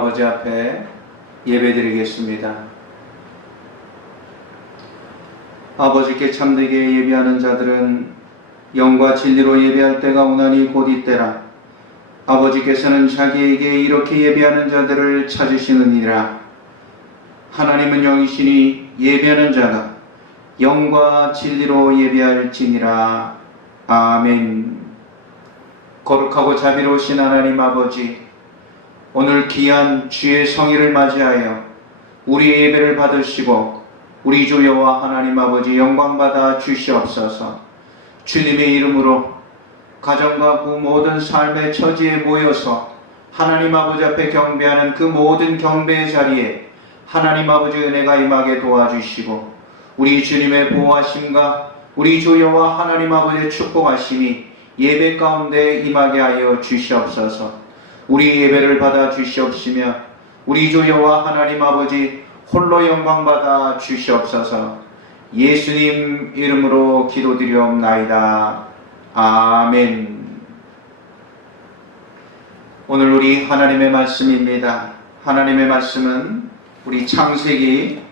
아버지 앞에 예배드리겠습니다. 아버지께 참되게 예배하는 자들은 영과 진리로 예배할 때가 오나니 곧 이때라. 아버지께서는 자기에게 이렇게 예배하는 자들을 찾으시느니라. 하나님은 영이시니 예배하는 자가 영과 진리로 예배할지니라. 아멘. 거룩하고 자비로우신 하나님 아버지, 오늘 귀한 주의 성의를 맞이하여 우리의 예배를 받으시고 우리 주 여호와 하나님 아버지 영광받아 주시옵소서. 주님의 이름으로 가정과 그 모든 삶의 처지에 모여서 하나님 아버지 앞에 경배하는 그 모든 경배의 자리에 하나님 아버지 은혜가 임하게 도와주시고 우리 주님의 보호하심과 우리 주 여호와 하나님 아버지의 축복하심이 예배 가운데 임하게 하여 주시옵소서. 우리 예배를 받아 주시옵시며 우리 주 여호와 하나님 아버지 홀로 영광받아 주시옵소서. 예수님 이름으로 기도드리옵나이다. 아멘. 오늘 우리 하나님의 말씀입니다. 하나님의 말씀은 우리 창세기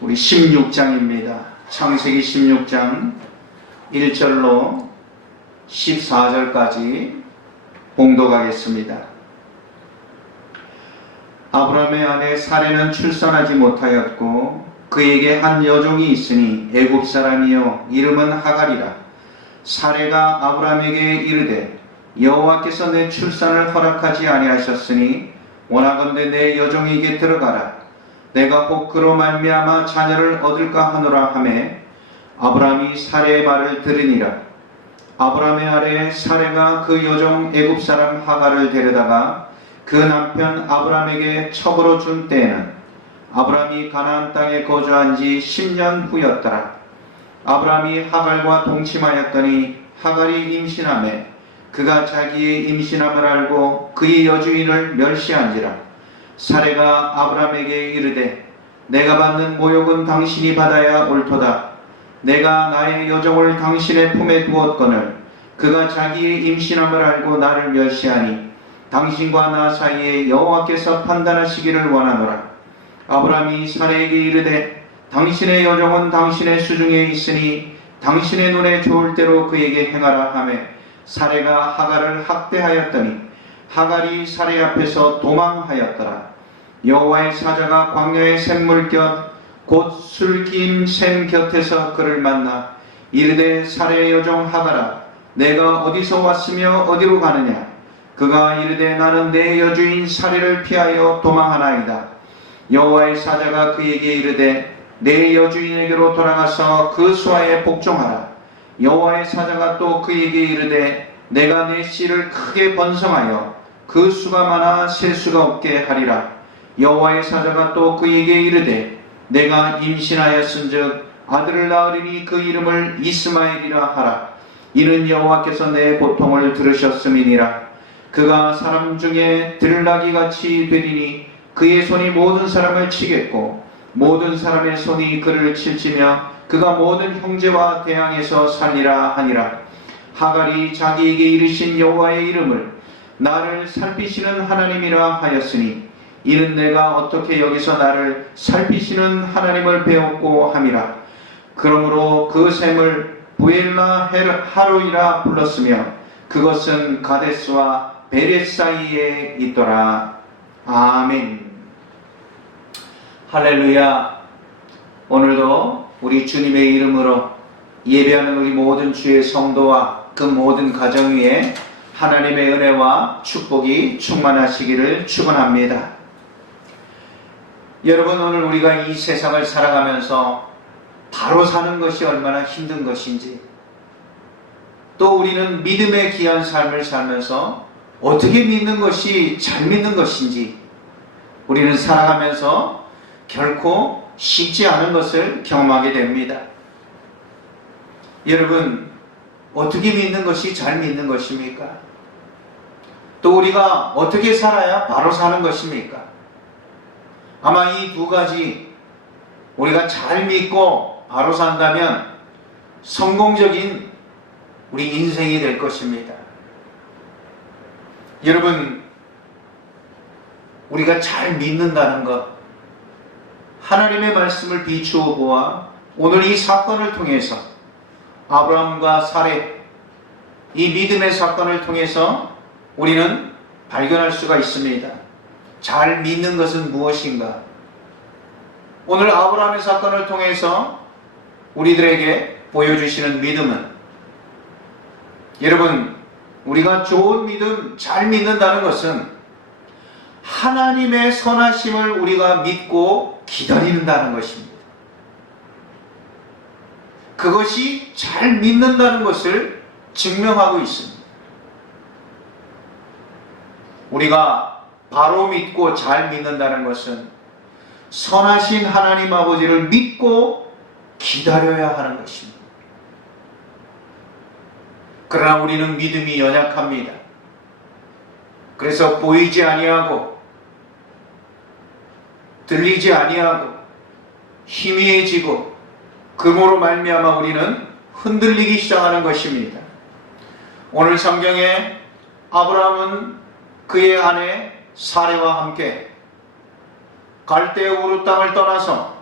우리 16장입니다. 창세기 16장 1절로 14절까지 봉독하겠습니다. 아브라함의 아내 사레는 출산하지 못하였고 그에게 한 여종이 있으니 애굽 사람이요 이름은 하갈이라. 사레가 아브라함에게 이르되 여호와께서 내 출산을 허락하지 아니하셨으니 원하건대 내 여종에게 들어가라. 내가 혹 그로 말미암아 자녀를 얻을까 하노라 하매 아브라함이 사레의 말을 들으니라. 아브라함의 아내 사레가 그 여종 애굽 사람 하갈을 데려다가 그 남편 아브라함에게 첩으로 준 때에는 아브라함이 가나안 땅에 거주한 지 10년 후였더라. 아브라함이 하갈과 동침하였더니 하갈이 임신하매 그가 자기의 임신함을 알고 그의 여주인을 멸시한지라. 사레가 아브라함에게 이르되 내가 받는 모욕은 당신이 받아야 옳도다. 내가 나의 여종을 당신의 품에 두었거늘 그가 자기의 임신함을 알고 나를 멸시하니 당신과 나 사이에 여호와께서 판단하시기를 원하노라. 아브라함이 사레에게 이르되 당신의 여종은 당신의 수중에 있으니 당신의 눈에 좋을 대로 그에게 행하라 하매 사레가 하갈을 학대하였더니 하갈이 사레 앞에서 도망하였더라. 여호와의 사자가 광야의 샘물 곁 곧 술김 샘 곁에서 그를 만나 이르되 사레의 여종 하갈아 내가 어디서 왔으며 어디로 가느냐. 그가 이르되 나는 내 여주인 사레를 피하여 도망하나이다. 여호와의 사자가 그에게 이르되 내 여주인에게로 돌아가서 그 수하에 복종하라. 여호와의 사자가 또 그에게 이르되 내가 내 씨를 크게 번성하여 그 수가 많아 셀 수가 없게 하리라. 여호와의 사자가 또 그에게 이르되 내가 임신하였은즉 아들을 낳으리니 그 이름을 이스마엘이라 하라. 이는 여호와께서 내 보통을 들으셨음이니라. 그가 사람 중에 들나귀같이 되리니 그의 손이 모든 사람을 치겠고 모든 사람의 손이 그를 칠지며 그가 모든 형제와 대항해서 살리라 하니라. 하갈이 자기에게 이르신 여호와의 이름을 나를 살피시는 하나님이라 하였으니 이는 내가 어떻게 여기서 나를 살피시는 하나님을 배웠고 함이라. 그러므로 그 샘을 부엘라 하로이라 불렀으며 그것은 가데스와 베렛 사이에 있더라. 아멘. 할렐루야. 오늘도 우리 주님의 이름으로 예배하는 우리 모든 주의 성도와 그 모든 가정 위에 하나님의 은혜와 축복이 충만하시기를 축원합니다. 여러분, 오늘 우리가 이 세상을 살아가면서 바로 사는 것이 얼마나 힘든 것인지, 또 우리는 믿음의 귀한 삶을 살면서 어떻게 믿는 것이 잘 믿는 것인지 우리는 살아가면서 결코 쉽지 않은 것을 경험하게 됩니다. 여러분, 어떻게 믿는 것이 잘 믿는 것입니까? 또 우리가 어떻게 살아야 바로 사는 것입니까? 아마 이 두 가지 우리가 잘 믿고 바로 산다면 성공적인 우리 인생이 될 것입니다. 여러분, 우리가 잘 믿는다는 것, 하나님의 말씀을 비추어 보아 오늘 이 사건을 통해서 아브라함과 사레, 이 믿음의 사건을 통해서 우리는 발견할 수가 있습니다. 잘 믿는 것은 무엇인가? 오늘 아브라함의 사건을 통해서 우리들에게 보여주시는 믿음은, 여러분, 우리가 좋은 믿음, 잘 믿는다는 것은 하나님의 선하심을 우리가 믿고 기다린다는 것입니다. 그것이 잘 믿는다는 것을 증명하고 있습니다. 우리가 바로 믿고 잘 믿는다는 것은 선하신 하나님 아버지를 믿고 기다려야 하는 것입니다. 그러나 우리는 믿음이 연약합니다. 그래서 보이지 아니하고 들리지 아니하고 희미해지고 그모로 말미암아 우리는 흔들리기 시작하는 것입니다. 오늘 성경에 아브라함은 그의 아내 사레와 함께 갈대아 우르 땅을 떠나서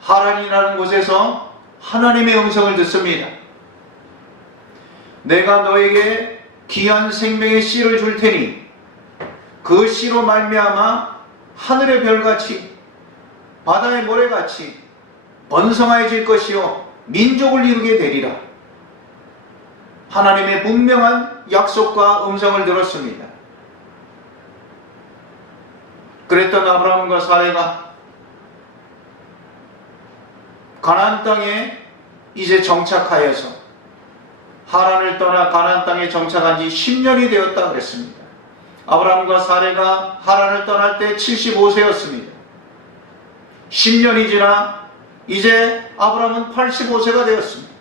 하란이라는 곳에서 하나님의 음성을 듣습니다. 내가 너에게 귀한 생명의 씨를 줄 테니 그 씨로 말미암아 하늘의 별같이 바다의 모래같이 번성해질 것이요 민족을 이루게 되리라. 하나님의 분명한 약속과 음성을 들었습니다. 그랬던 아브라함과 사레가 가나안 땅에 이제 정착하여서 하란을 떠나 가나안 땅에 정착한 지 10년이 되었다 그랬습니다. 아브라함과 사레가 하란을 떠날 때 75세였습니다. 10년이 지나 이제 아브라함은 85세가 되었습니다.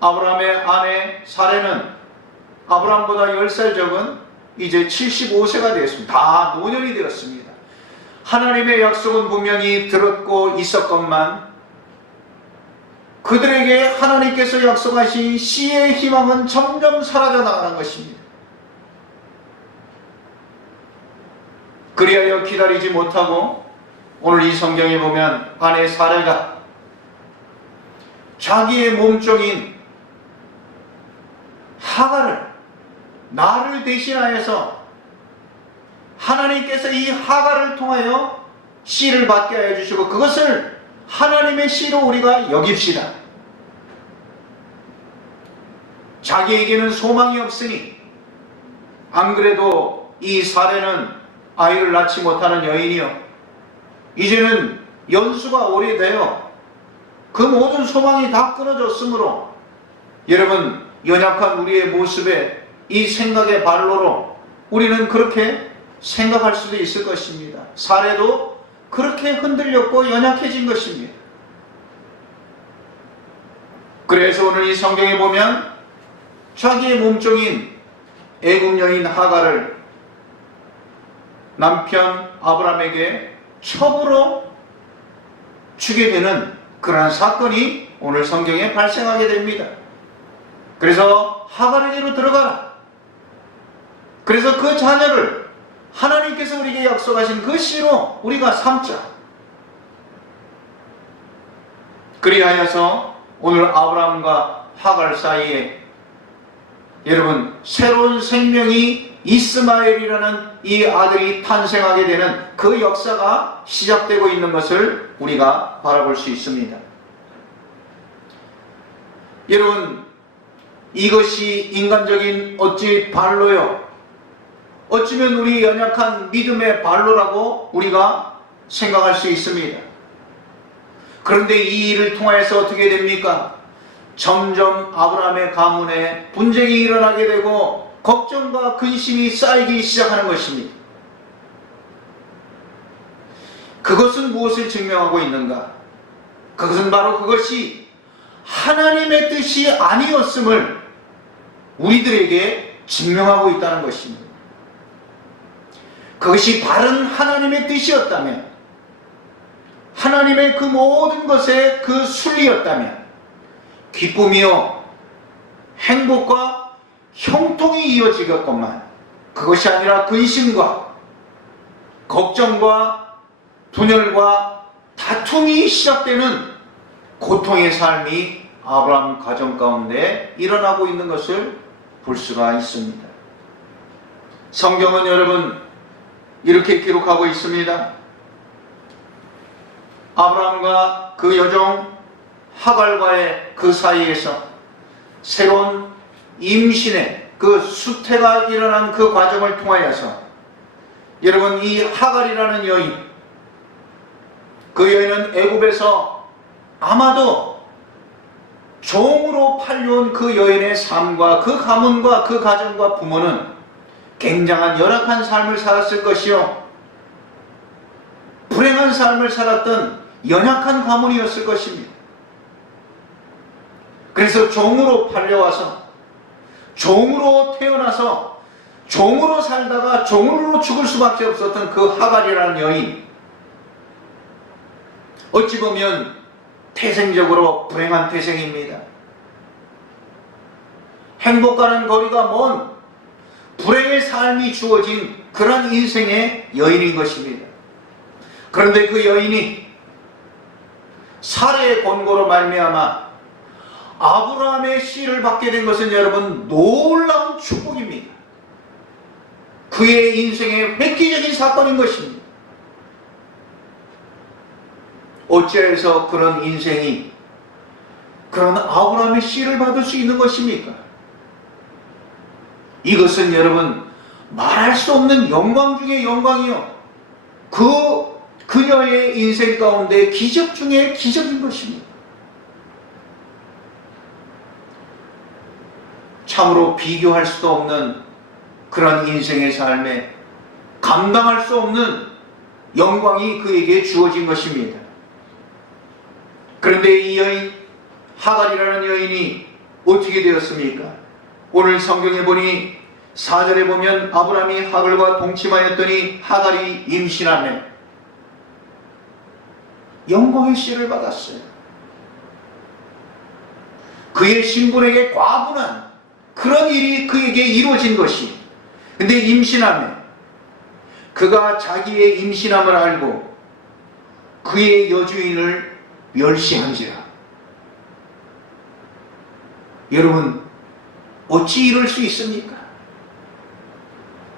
아브라함의 아내 사레는 아브라함보다 10살 적은 이제 75세가 되었습니다. 다 노년이 되었습니다. 하나님의 약속은 분명히 들었고 있었건만 그들에게 하나님께서 약속하신 씨의 희망은 점점 사라져 나가는 것입니다. 그리하여 기다리지 못하고 오늘 이 성경에 보면 아내 사레가 자기의 몸종인 하갈을 나를 대신하여서 하나님께서 이 하갈을 통하여 씨를 받게 하여 주시고 그것을 하나님의 씨로 우리가 여깁시다. 자기에게는 소망이 없으니 안 그래도 이 사레는 아이를 낳지 못하는 여인이요 이제는 연수가 오래되어 그 모든 소망이 다 끊어졌으므로 여러분 연약한 우리의 모습에 이 생각의 발로로 우리는 그렇게 생각할 수도 있을 것입니다. 사례도 그렇게 흔들렸고 연약해진 것입니다. 그래서 오늘 이 성경에 보면 자기의 몸종인 애굽 여인 하갈을 남편 아브라함에게 첩으로 주게 되는 그러한 사건이 오늘 성경에 발생하게 됩니다. 그래서 하갈에게로 들어가라. 그래서 그 자녀를 하나님께서 우리에게 약속하신 그 씨로 우리가 삼자. 그리하여서 오늘 아브라함과 하갈 사이에 여러분 새로운 생명이 이스마엘이라는 이 아들이 탄생하게 되는 그 역사가 시작되고 있는 것을 우리가 바라볼 수 있습니다. 여러분 이것이 인간적인 어찌 발로요 어쩌면 우리 연약한 믿음의 발로라고 우리가 생각할 수 있습니다. 그런데 이 일을 통해서 어떻게 됩니까? 점점 아브라함의 가문에 분쟁이 일어나게 되고 걱정과 근심이 쌓이기 시작하는 것입니다. 그것은 무엇을 증명하고 있는가? 그것은 바로 그것이 하나님의 뜻이 아니었음을 우리들에게 증명하고 있다는 것입니다. 그것이 바른 하나님의 뜻이었다면, 하나님의 그 모든 것의 그 순리였다면 기쁨이요 행복과 형통이 이어지겠건만 그것이 아니라 근심과 걱정과 분열과 다툼이 시작되는 고통의 삶이 아브라함 가정 가운데 일어나고 있는 것을 볼 수가 있습니다. 성경은 여러분 이렇게 기록하고 있습니다. 아브라함과 그 여종 하갈과의 그 사이에서 새로운 임신의 그 수태가 일어난 그 과정을 통하여서 여러분 이 하갈이라는 여인, 그 여인은 애굽에서 아마도 종으로 팔려온 그 여인의 삶과 그 가문과 그 가정과 부모는 굉장한 열악한 삶을 살았을 것이요, 불행한 삶을 살았던 연약한 가문이었을 것입니다. 그래서 종으로 팔려와서 종으로 태어나서 종으로 살다가 종으로 죽을 수밖에 없었던 그 하갈이라는 여인, 어찌 보면 태생적으로 불행한 태생입니다. 행복과는 거리가 먼 불행의 삶이 주어진 그런 인생의 여인인 것입니다. 그런데 그 여인이 사례의 권고로 말미암아 아브라함의 씨를 받게 된 것은 여러분 놀라운 축복입니다. 그의 인생의 획기적인 사건인 것입니다. 어찌해서 그런 인생이 그런 아브라함의 씨를 받을 수 있는 것입니까? 이것은 여러분 말할 수 없는 영광 중의 영광이요, 그녀의 인생 가운데 기적 중의 기적인 것입니다. 참으로 비교할 수도 없는 그런 인생의 삶에 감당할 수 없는 영광이 그에게 주어진 것입니다. 그런데 이 여인, 하갈이라는 여인이 어떻게 되었습니까? 오늘 성경에 보니 4절에 보면 아브라함이 하갈과 동침하였더니 하갈이 임신하며 영광의 씨를 받았어요. 그의 신분에게 과분한 그런 일이 그에게 이루어진 것이, 근데 임신하며 그가 자기의 임신함을 알고 그의 여주인을 멸시한지라. 여러분 어찌 이럴 수 있습니까?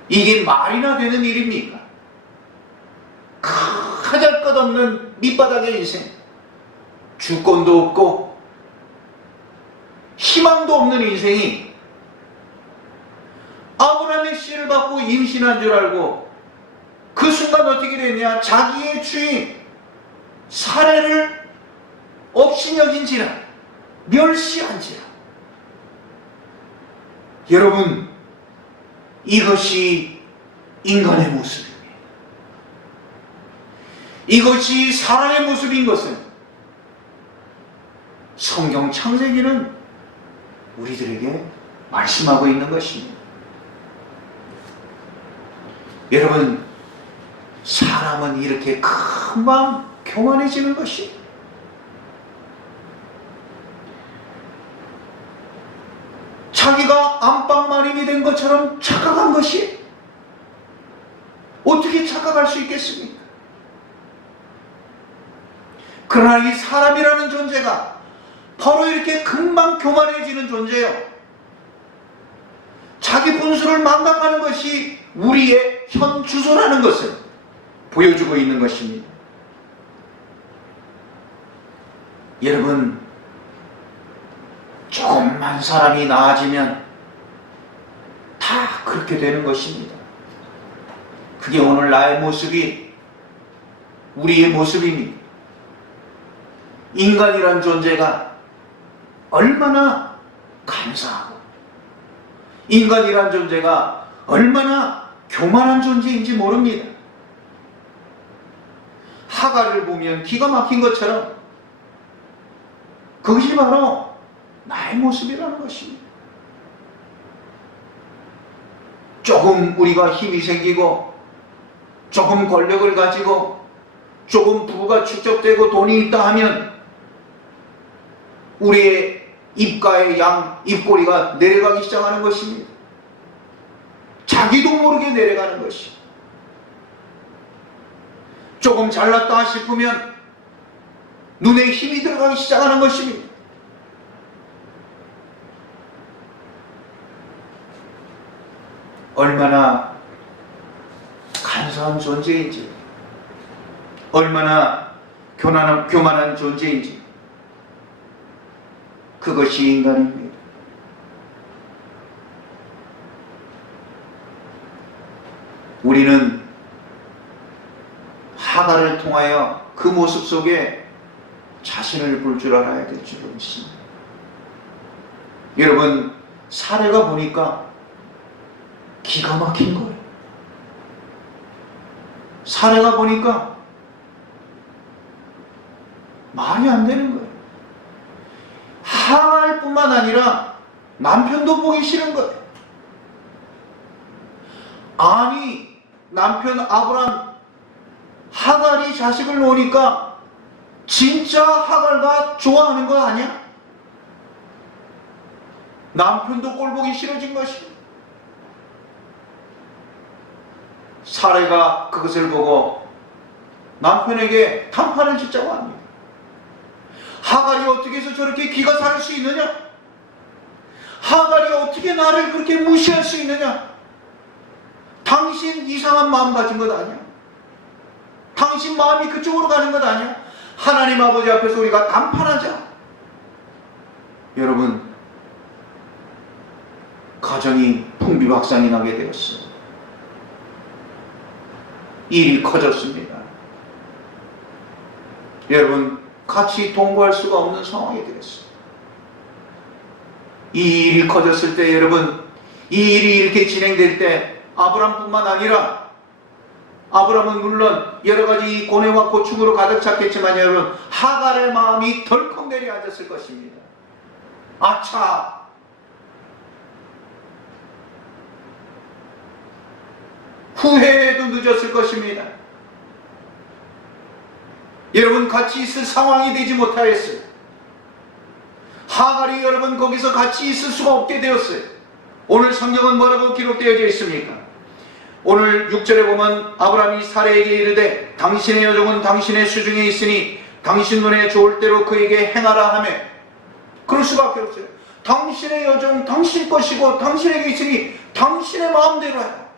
이게 말이나 되는 일입니까? 하잘것없는 밑바닥의 인생, 주권도 없고 희망도 없는 인생이 아브라함의 씨를 받고 임신한 줄 알고 그 순간 어떻게 됐냐? 자기의 주인 사례를 업신여긴지라, 멸시한지라. 여러분 이것이 인간의 모습입니다. 이것이 사람의 모습인 것은 성경 창세기는 우리들에게 말씀하고 있는 것입니다. 여러분 사람은 이렇게 금방 교만해지는 것이, 자기가 안방마님이 된 것처럼 착각한 것이 어떻게 착각할 수 있겠습니까? 그러나 이 사람이라는 존재가 바로 이렇게 금방 교만해지는 존재요, 자기 분수를 망각하는 것이 우리의 현 주소라는 것을 보여주고 있는 것입니다. 여러분 조금만 사람이 나아지면 다 그렇게 되는 것입니다. 그게 오늘 나의 모습이, 우리의 모습입니다. 인간이란 존재가 얼마나 감사하고 인간이란 존재가 얼마나 교만한 존재인지 모릅니다. 하갈을 보면 기가 막힌 것처럼 그것이 바로 나의 모습이라는 것입니다. 조금 우리가 힘이 생기고 조금 권력을 가지고 조금 부가 축적되고 돈이 있다 하면 우리의 입가의 양, 입꼬리가 내려가기 시작하는 것입니다. 자기도 모르게 내려가는 것이. 조금 잘났다 싶으면 눈에 힘이 들어가기 시작하는 것입니다. 얼마나 간사한 존재인지, 얼마나 교만한 존재인지, 그것이 인간입니다. 우리는 하갈을 통하여 그 모습 속에 자신을 볼 줄 알아야 될 줄 믿습니다. 여러분, 사례가 보니까 기가 막힌 거예요. 사례가 보니까 말이 안 되는 거예요. 하갈뿐만 아니라 남편도 보기 싫은 거예요. 아니, 남편 아브람, 하갈이 자식을 놓으니까 진짜 하갈과 좋아하는 거 아니야? 남편도 꼴 보기 싫어진 것이. 사례가 그것을 보고 남편에게 단판을 짓자고 합니다. 하갈이 어떻게 해서 저렇게 기가 살 수 있느냐? 하갈이 어떻게 나를 그렇게 무시할 수 있느냐? 당신 이상한 마음 가진 것 아니야? 당신 마음이 그쪽으로 가는 것 아니야? 하나님 아버지 앞에서 우리가 단판하자. 여러분, 가정이 풍비박산이 나게 되었어요. 일이 커졌습니다. 여러분, 같이 동거할 수가 없는 상황이 되었어요. 이 일이 커졌을 때, 여러분, 이 일이 이렇게 진행될 때 아브람뿐만 아니라, 아브람은 물론 여러 가지 고뇌와 고충으로 가득 찼겠지만 여러분, 하갈의 마음이 덜컥 내려앉았을 것입니다. 아차! 후회해도 늦었을 것입니다. 여러분, 같이 있을 상황이 되지 못하였어요. 하갈이 여러분 거기서 같이 있을 수가 없게 되었어요. 오늘 성경은 뭐라고 기록되어져 있습니까? 오늘 6절에 보면 아브람이 사레에게 이르되 당신의 여종은 당신의 수중에 있으니 당신 눈에 좋을 대로 그에게 행하라 하며, 그럴 수밖에 없어요. 당신의 여종 당신 것이고 당신에게 있으니 당신의 마음대로 해라.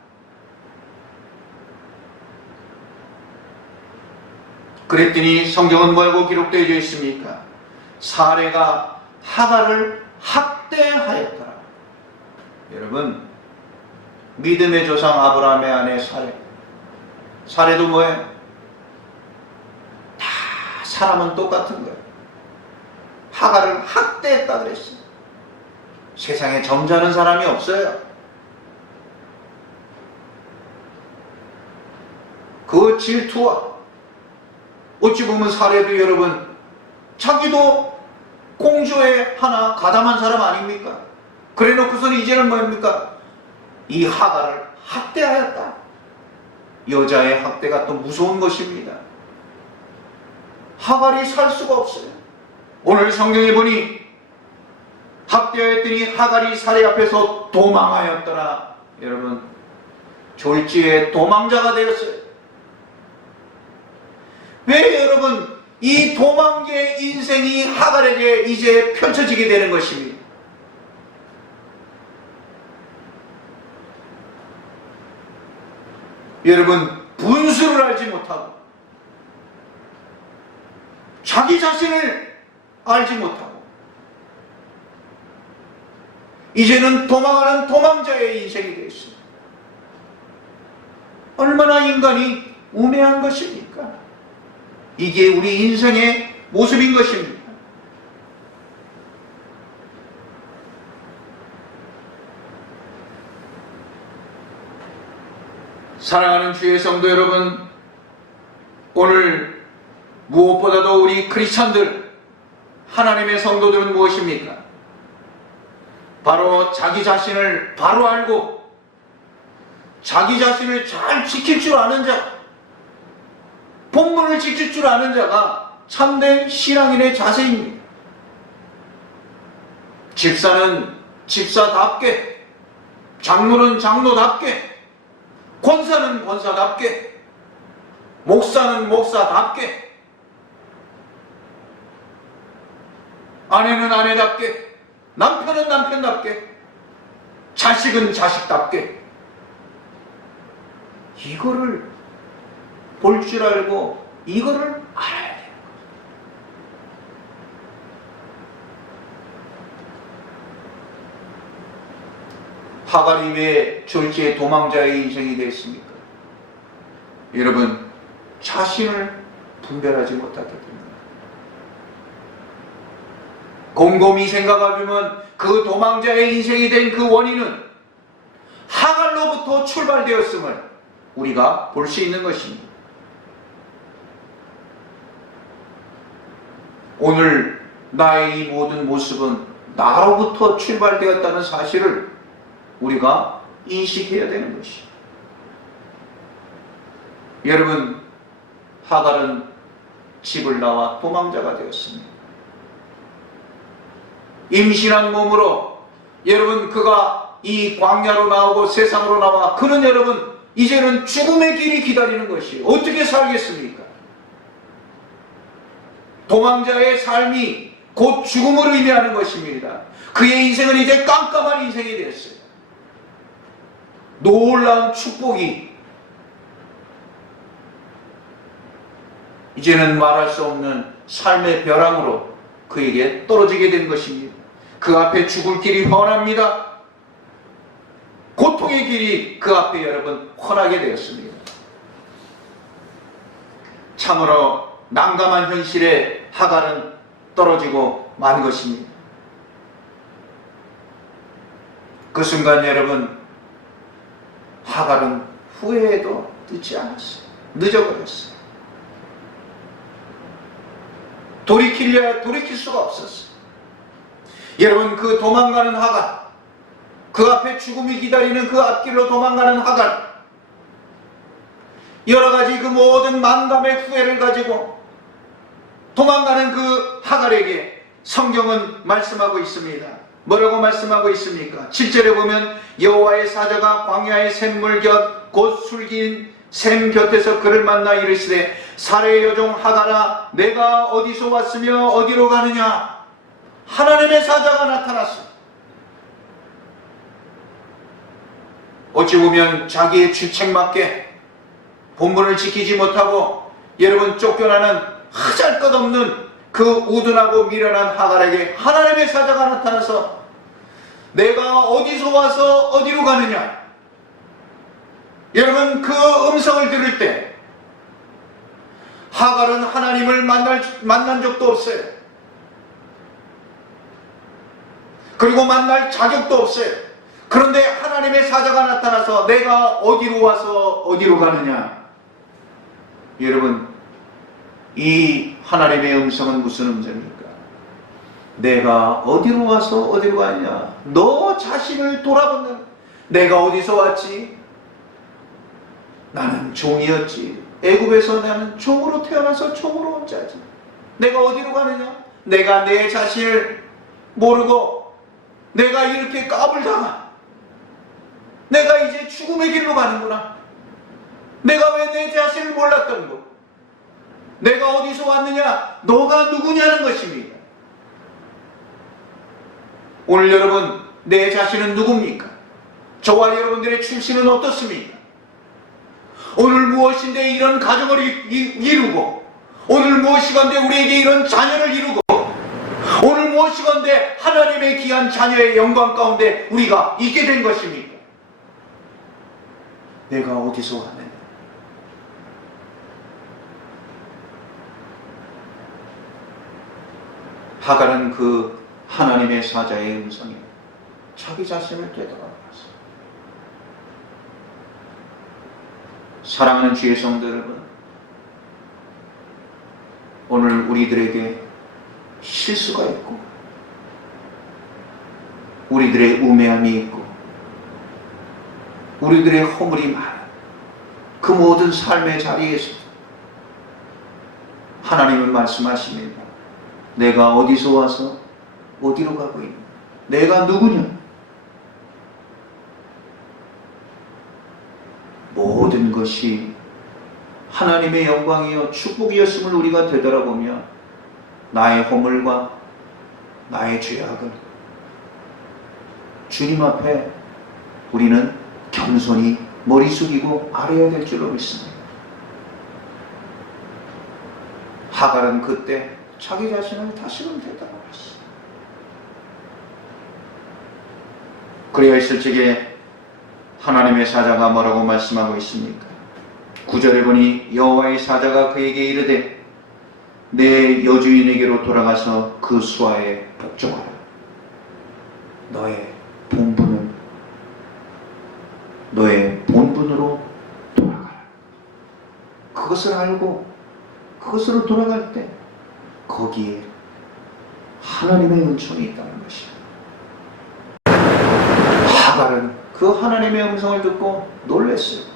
그랬더니 성경은 뭐라고 기록되어 있습니까? 사레가 하갈을 학대하였더라. 여러분, 믿음의 조상 아브라함의 아내 사레. 사레도 뭐예요? 다 사람은 똑같은 거예요. 하갈을 학대했다 그랬어요. 세상에 점잖은 사람이 없어요. 그 질투와, 어찌 보면 사례도 여러분, 자기도 공주의 하나 가담한 사람 아닙니까? 그래 놓고서는 이제는 뭡니까? 이 하갈을 학대하였다. 여자의 학대가 또 무서운 것입니다. 하갈이 살 수가 없어요. 오늘 성경에 보니 학대하였더니 하갈이 사례 앞에서 도망하였더라. 여러분, 졸지에 도망자가 되었어요. 왜 여러분, 이 도망자의 인생이 하갈에게 이제 펼쳐지게 되는 것입니다. 여러분, 분수를 알지 못하고 자기 자신을 알지 못하고 이제는 도망하는 도망자의 인생이 되었습니다. 얼마나 인간이 우매한 것입니까? 이게 우리 인생의 모습인 것입니다. 사랑하는 주의 성도 여러분, 오늘 무엇보다도 우리 크리스찬들, 하나님의 성도들은 무엇입니까? 바로 자기 자신을 바로 알고 자기 자신을 잘 지킬 줄 아는 자, 본분을 지킬 줄 아는 자가 참된 신앙인의 자세입니다. 집사는 집사답게, 장로는 장로답게, 권사는 권사답게, 목사는 목사답게, 아내는 아내답게, 남편은 남편답게, 자식은 자식답게 이거를 볼 줄 알고 이거를 알아야 돼요. 하갈이 왜 졸지의 도망자의 인생이 됐습니까? 여러분, 자신을 분별하지 못하게 됩니다. 곰곰이 생각해보면 그 도망자의 인생이 된 그 원인은 하갈로부터 출발되었음을 우리가 볼 수 있는 것입니다. 오늘 나의 이 모든 모습은 나로부터 출발되었다는 사실을 우리가 인식해야 되는 것이죠. 여러분, 하갈은 집을 나와 도망자가 되었습니다. 임신한 몸으로 여러분 그가 이 광야로 나오고 세상으로 나와 그는 여러분 이제는 죽음의 길이 기다리는 것이에요. 어떻게 살겠습니까? 도망자의 삶이 곧 죽음을 의미하는 것입니다. 그의 인생은 이제 깜깜한 인생이 되었어요. 놀라운 축복이 이제는 말할 수 없는 삶의 벼랑으로 그에게 떨어지게 된 것입니다. 그 앞에 죽을 길이 훤합니다. 고통의 길이 그 앞에 여러분 훤하게 되었습니다. 참으로 난감한 현실에 하갈은 떨어지고 만 것입니다. 그 순간 여러분, 하갈은 후회해도 늦지 않았어요. 늦어버렸어요. 돌이킬 수가 없었어요. 여러분, 그 도망가는 하갈, 그 앞에 죽음이 기다리는 그 앞길로 도망가는 하갈, 여러 가지 그 모든 만감의 후회를 가지고 도망가는 그 하갈에게 성경은 말씀하고 있습니다. 뭐라고 말씀하고 있습니까? 7절에 보면 여호와의 사자가 광야의 샘물 곁 곧 술긴 샘 곁에서 그를 만나 이르시되 사레의 여종 하갈아 내가 어디서 왔으며 어디로 가느냐. 하나님의 사자가 나타났어. 어찌 보면 자기의 주책맞게 본분을 지키지 못하고 여러분 쫓겨나는 하잘것없는 그 우둔하고 미련한 하갈에게 하나님의 사자가 나타나서 내가 어디서 와서 어디로 가느냐. 여러분, 그 음성을 들을 때 하갈은 하나님을 만난 적도 없어요. 그리고 만날 자격도 없어요. 그런데 하나님의 사자가 나타나서 내가 어디로 와서 어디로 가느냐. 여러분, 이 하나님의 음성은 무슨 음성입니까? 내가 어디로 와서 어디로 가느냐. 너 자신을 돌아보는, 내가 어디서 왔지? 나는 종이었지. 애굽에서 나는 종으로 태어나서 종으로 온 자지. 내가 어디로 가느냐? 내가 내 자신을 모르고 내가 이렇게 까불다가 내가 이제 죽음의 길로 가는구나. 내가 왜 내 자신을 몰랐던 거? 내가 어디서 왔느냐? 너가 누구냐는 것입니다. 오늘 여러분, 내 자신은 누굽니까? 저와 여러분들의 출신은 어떻습니까? 오늘 무엇인데 이런 가정을 이루고, 오늘 무엇이건데 우리에게 이런 자녀를 이루고, 오늘 무엇이건데 하나님의 귀한 자녀의 영광 가운데 우리가 있게 된 것입니까? 내가 어디서 왔느냐? 하갈은 그 하나님의 사자의 음성에 자기 자신을 되돌아봤어요. 사랑하는 주의 성도 여러분, 오늘 우리들에게 실수가 있고 우리들의 우매함이 있고 우리들의 허물이 많은 그 모든 삶의 자리에서 하나님은 말씀하십니다. 내가 어디서 와서 어디로 가고 있는, 내가 누구냐? 모든 것이 하나님의 영광이요 축복이었음을 우리가 되돌아보며 나의 허물과 나의 죄악을 주님 앞에 우리는 겸손히 머리 숙이고 아뢰어야 될 줄로 믿습니다. 하갈은 그때 자기 자신을 다시금 되돌아봤어. 그래야 있을 적에 하나님의 사자가 뭐라고 말씀하고 있습니까? 9절에 보니 여호와의 사자가 그에게 이르되 내 여주인에게로 돌아가서 그 수하에 복종하라. 너의 본분으로 돌아가라. 그것을 알고 그것으로 돌아갈 때 거기에 하나님의 은총이 있다는 것이야. 하갈은 그 하나님의 음성을 듣고 놀랐어요.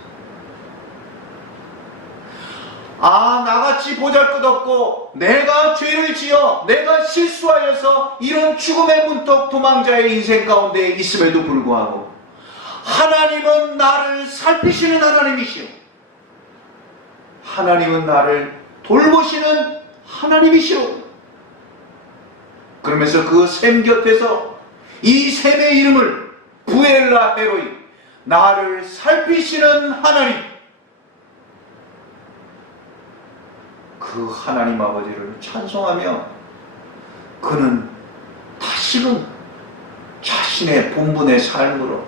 나같이 보잘것없고 내가 죄를 지어 내가 실수하여서 이런 죽음의 문턱 도망자의 인생 가운데 있음에도 불구하고 하나님은 나를 살피시는 하나님이시오. 하나님은 나를 돌보시는 하나님이시오. 그러면서 그 샘 곁에서 이 샘의 이름을 부엘라 헤로이, 나를 살피시는 하나님, 그 하나님 아버지를 찬송하며 그는 다시금 자신의 본분의 삶으로,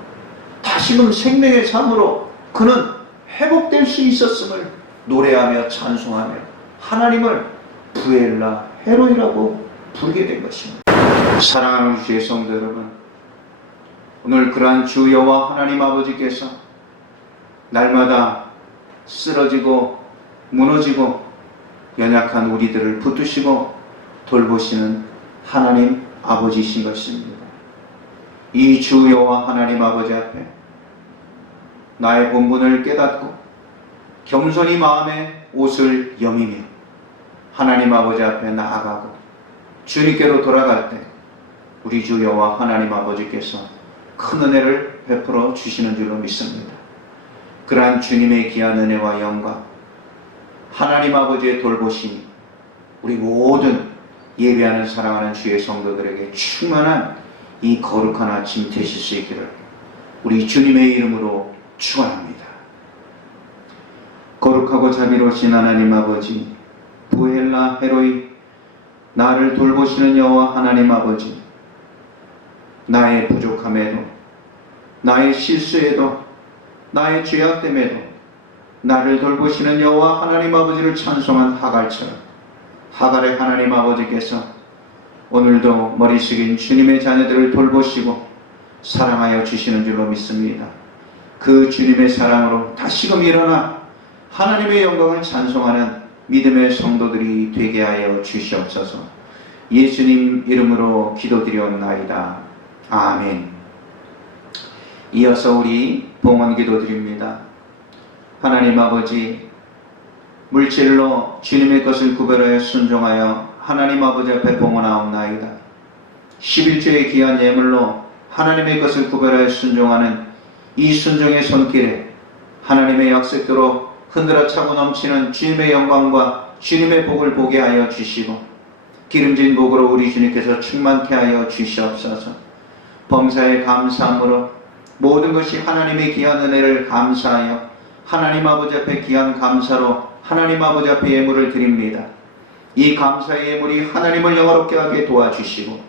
다시금 생명의 삶으로 그는 회복될 수 있었음을 노래하며 찬송하며 하나님을 부엘라 헤로이라고 부르게 된 것입니다. 사랑하는 주의 성도 여러분, 오늘 그러한 주 여호와 하나님 아버지께서 날마다 쓰러지고 무너지고 연약한 우리들을 붙드시고 돌보시는 하나님 아버지이신 것입니다. 이 주 여호와 하나님 아버지 앞에 나의 본분을 깨닫고 겸손히 마음에 옷을 여미며 하나님 아버지 앞에 나아가고 주님께로 돌아갈 때 우리 주 여호와 하나님 아버지께서 큰 은혜를 베풀어 주시는 줄로 믿습니다. 그러한 주님의 귀한 은혜와 영광, 하나님 아버지의 돌보심이 우리 모든 예배하는 사랑하는 주의 성도들에게 충만한 이 거룩한 아침 되실 수 있기를 우리 주님의 이름으로 축원합니다. 거룩하고 자비로우신 하나님 아버지, 부엘라 헤로이, 나를 돌보시는 여호와 하나님 아버지, 나의 부족함에도, 나의 실수에도, 나의 죄악됨에도 나를 돌보시는 여호와 하나님 아버지를 찬송한 하갈처럼 하갈의 하나님 아버지께서 오늘도 머리 숙인 주님의 자녀들을 돌보시고 사랑하여 주시는 줄로 믿습니다. 그 주님의 사랑으로 다시금 일어나 하나님의 영광을 찬송하는 믿음의 성도들이 되게 하여 주시옵소서. 예수님 이름으로 기도드리옵나이다. 아멘. 이어서 우리 봉헌 기도드립니다. 하나님 아버지, 물질로 주님의 것을 구별하여 순종하여 하나님 아버지 앞에 봉헌하옵나이다. 11조의 귀한 예물로 하나님의 것을 구별하여 순종하는 이 순종의 손길에 하나님의 약속대로 흔들어 차고 넘치는 주님의 영광과 주님의 복을 보게 하여 주시고 기름진 복으로 우리 주님께서 충만케 하여 주시옵소서. 범사에 감사함으로 모든 것이 하나님의 귀한 은혜를 감사하여 하나님 아버지 앞에 귀한 감사로 하나님 아버지 앞에 예물을 드립니다. 이 감사의 예물이 하나님을 영화롭게 하게 도와주시고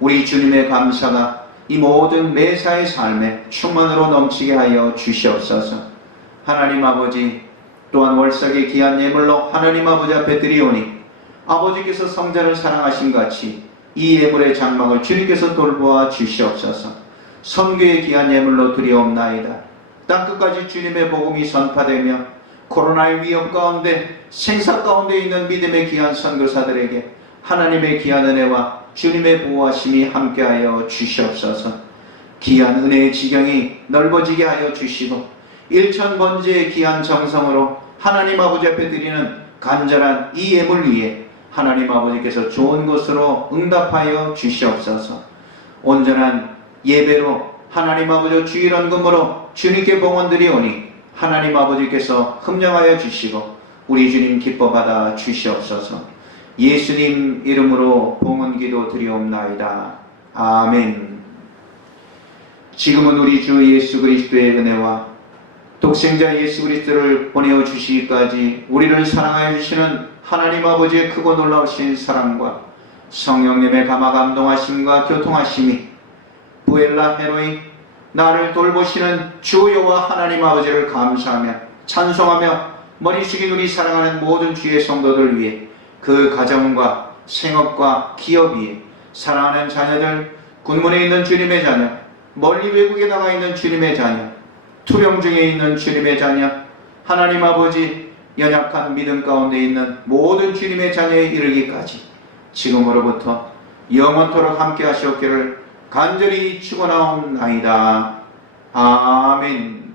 우리 주님의 감사가 이 모든 매사의 삶에 충만으로 넘치게 하여 주시옵소서. 하나님 아버지, 또한 월삭의 귀한 예물로 하나님 아버지 앞에 드리오니 아버지께서 성자를 사랑하신 같이 이 예물의 장막을 주님께서 돌보아 주시옵소서. 선교의 귀한 예물로 드리옵나이다. 땅끝까지 주님의 복음이 전파되며 코로나의 위험 가운데 생사 가운데 있는 믿음의 귀한 선교사들에게 하나님의 귀한 은혜와 주님의 보호하심이 함께하여 주시옵소서. 귀한 은혜의 지경이 넓어지게 하여 주시고 일천번제의 귀한 정성으로 하나님 아버지 앞에 드리는 간절한 이 예물 위에 하나님 아버지께서 좋은 것으로 응답하여 주시옵소서. 온전한 예배로 하나님 아버지 주일헌금으로 주님께 봉헌드리오니 하나님 아버지께서 흠령하여 주시고 우리 주님 기뻐 받아 주시옵소서. 예수님 이름으로 봉헌 기도 드리옵나이다. 아멘. 지금은 우리 주 예수 그리스도의 은혜와 독생자 예수 그리스도를 보내어 주시기까지 우리를 사랑하여 주시는 하나님 아버지의 크고 놀라우신 사랑과 성령님의 감화 감동하심과 교통하심이 부엘라 헤로이 나를 돌보시는 주 여호와 하나님 아버지를 감사하며 찬송하며 머리 숙인 우리 사랑하는 모든 주의 성도들 위해 그 가정과 생업과 기업 위에 사랑하는 자녀들, 군문에 있는 주님의 자녀, 멀리 외국에 나가 있는 주님의 자녀, 투병 중에 있는 주님의 자녀, 하나님 아버지 연약한 믿음 가운데 있는 모든 주님의 자녀에 이르기까지 지금으로부터 영원토록 함께 하시옵기를 간절히 축원하옵나이다. 아멘.